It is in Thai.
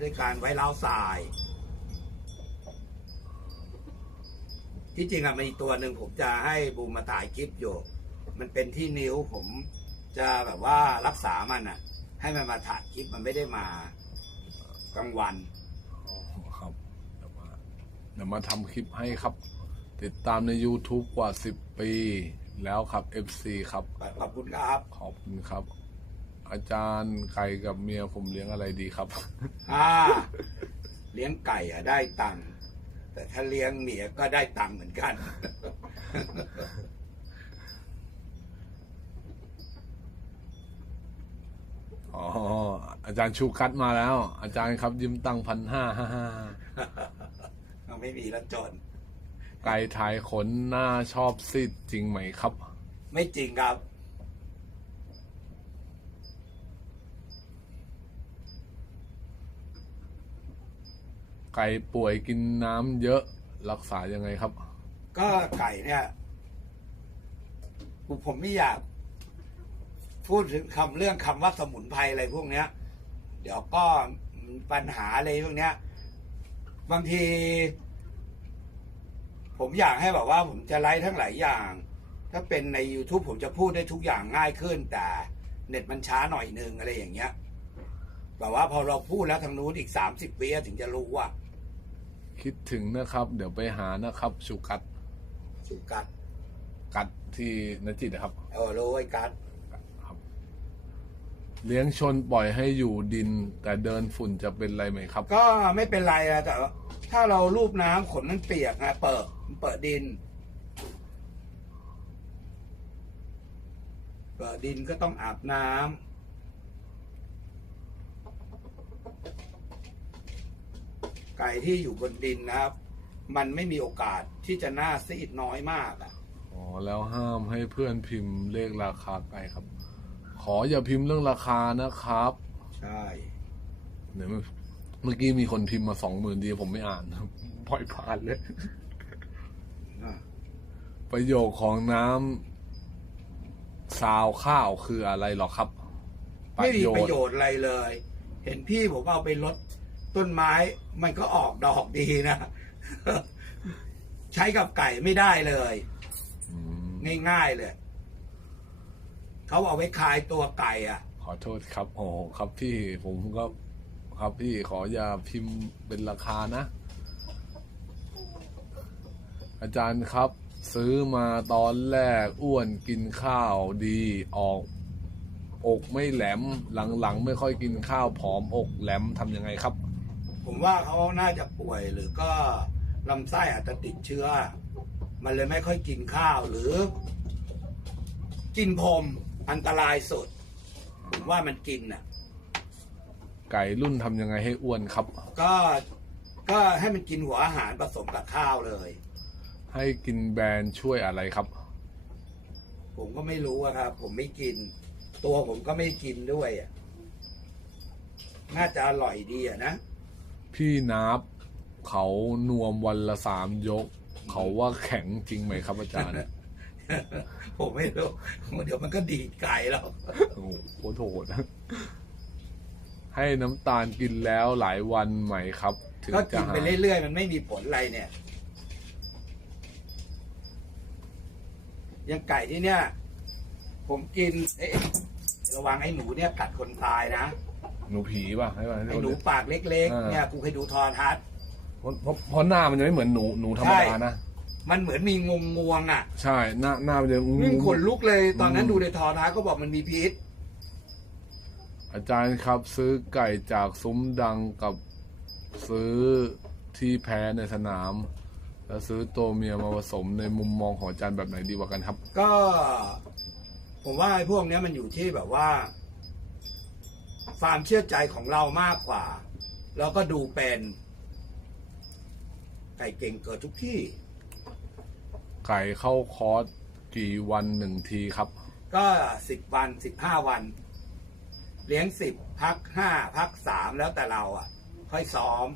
ด้วยการไว้เล้าทราย ที่จริงอะมีอีกตัวหนึ่งผมจะให้บูมมาถ่ายคลิปอยู่ มันเป็นที่นิ้วผมจะแบบว่ารักษามันอะให้มันมาถ่ายคลิปมันไม่ได้มากลางวันอ๋อครับเดี๋ยวมาเดี๋ยวมาทำคลิปให้ครับ ติดตามใน YouTube กว่า 10 ปีแล้วครับ FC ครับ ขอบคุณครับ ขอบคุณครับ อาจารย์ไก่กับเมียผมเลี้ยงอะไรดีครับ อ่า เลี้ยงไก่อะได้ตังค์แต่ถ้าเลี้ยงเมียก็ได้ตังค์เหมือนกัน อ๋อ อาจารย์ชูคัดมาแล้ว อาจารย์ครับยืมตังพันห้าห้าห้าเราไม่มีแล้วจนไก่ถ่ายขนหน้าชอบซีดจริงไหมครับ ไม่จริงครับ ไก่ป่วยกินน้ำเยอะรักษายังไงครับ ก็ไก่เนี่ยผมไม่อยาก พูดถึงคำเรื่องคำว่าสมุนไพรอะไรพวกเนี้ย เดี๋ยวก็ปัญหาอะไรพวกเนี้ย บางที ผมอยากให้แบบว่า ผมจะไลฟ์ทั้งหลายอย่าง ถ้าเป็นใน YouTube ผมจะพูดได้ทุกอย่างง่ายขึ้น แต่เน็ตมันช้าหน่อยนึงอะไรอย่างเงี้ยแบบว่าพอเราพูดแล้วทางนู้นอีกสามสิบวิถึงจะรู้ว่า คิดถึงนะครับ เดี๋ยวไปหานะครับชูกัดสุกัดกัดที่นจิตนะครับ เออรู้ไอ้กัดครับเลี้ยงชนปล่อยให้อยู่ดิน แต่เดินฝุ่นจะเป็นไรไหมครับ ก็ไม่เป็นไรนะแต่ว่าถ้าเราลูบน้ำขนมันเปียกไงเปิดมันเปิดดิน เปิดดินก็ต้องอาบน้ำ ไก่ที่อยู่บนดินนะครับ มันไม่มีโอกาสที่จะหน้าซีดน้อยมากอะอ๋อแล้วห้ามให้เพื่อนพิมพ์เลขราคาไก่ครับ ขออย่าพิมพ์เรื่องราคานะครับใช่เดี๋ยวเมื่อเมื่อกี้มีคนพิมพ์มาสองหมื่นดีผมไม่อ่านครับปล่อยผ่านเลย อะประโยคของน้ำซาวข้าวคืออะไรหรอครับ ไม่มีประโยชน์อะไรเลย เห็นพี่ผมเอาไปลด ต้นไม้มันก็ออกดอกดีนะ ใช้กับไก่ไม่ได้เลยอืมง่ายๆเลย เขาเอาไว้คลายตัวไก่อะ ขอโทษครับ โอ้ครับพี่ผมก็ครับพี่ขออย่าพิมพ์เป็นราคานะ อาจารย์ครับ ซื้อมาตอนแรกอ้วนกินข้าวดีออก อกไม่แหลมหลังๆ ไม่ค่อยกินข้าวผอมอกแหลมทำยังไงครับ ผมว่าเขาน่าจะป่วยหรือก็ลำไส้อาจจะติดเชื้อ มันเลยไม่ค่อยกินข้าวหรือ กินพรมอันตรายสุด ผมว่ามันกินน่ะ ไก่รุ่นทำยังไงให้อ้วนครับ ก็ก็ให้มันกินหัวอาหารผสมกับข้าวเลย ให้กินแบรนด์ช่วยอะไรครับ ผมก็ไม่รู้อะครับ ผมไม่กิน ตัวผมก็ไม่กินด้วยอะน่าจะอร่อยดีอะนะ พี่นับเขานวมวันละสามยก เขาว่าแข็งจริงไหมครับอาจารย์ผมไม่รู้เดี๋ยวมันก็ดีดไก่แล้วโอ้โหโถดให้น้ำตาลกินแล้วหลายวันไหมครับถึงก็จะกินหาไปยเรื่อยๆ มันไม่มีผลอะไรเนี่ยยังไก่ที่เนี่ย ผมกินเอ๊ะระวังไอ้หนูเนี่ยกัดคนตายนะ หนูผีป่ะให้ป่ะไอ้หนูปากเล็กอ่าๆเนี่ยกูเคยดูโทอทัศน์เพราะเพราะเพราะหน้ามันจะไม่เหมือนหนูหนูธรรมดาใช่นะมันเหมือนมีงวงงวงๆอะ ใช่หน้าหน้ามันจะยิ่งขนลุกเลย ตอนนั้นอืมดูในโทอทัศน์ก็บอกมันมีพิษ อาจารย์ครับซื้อไก่จากซุ้มดังกับซื้อที่แพ้ในสนาม แล้วซื้อตัวเมียมาผสมในมุมมองของอาจารย์แบบไหนดีกว่ากันครับ ก็ ผมว่าไอ้พวกเนี้ยมันอยู่ที่แบบว่า ความเชื่อใจของเรามากกว่าแล้วก็ดูเป็นไก่เก่งเกิดทุกที่ ไก่เข้าคอร์สกี่วันหนึ่งทีครับ ก็สิบวันสิบห้าวัน เลี้ยงสิบพักห้าพักสามแล้วแต่เราอะ ค่อยซ้อม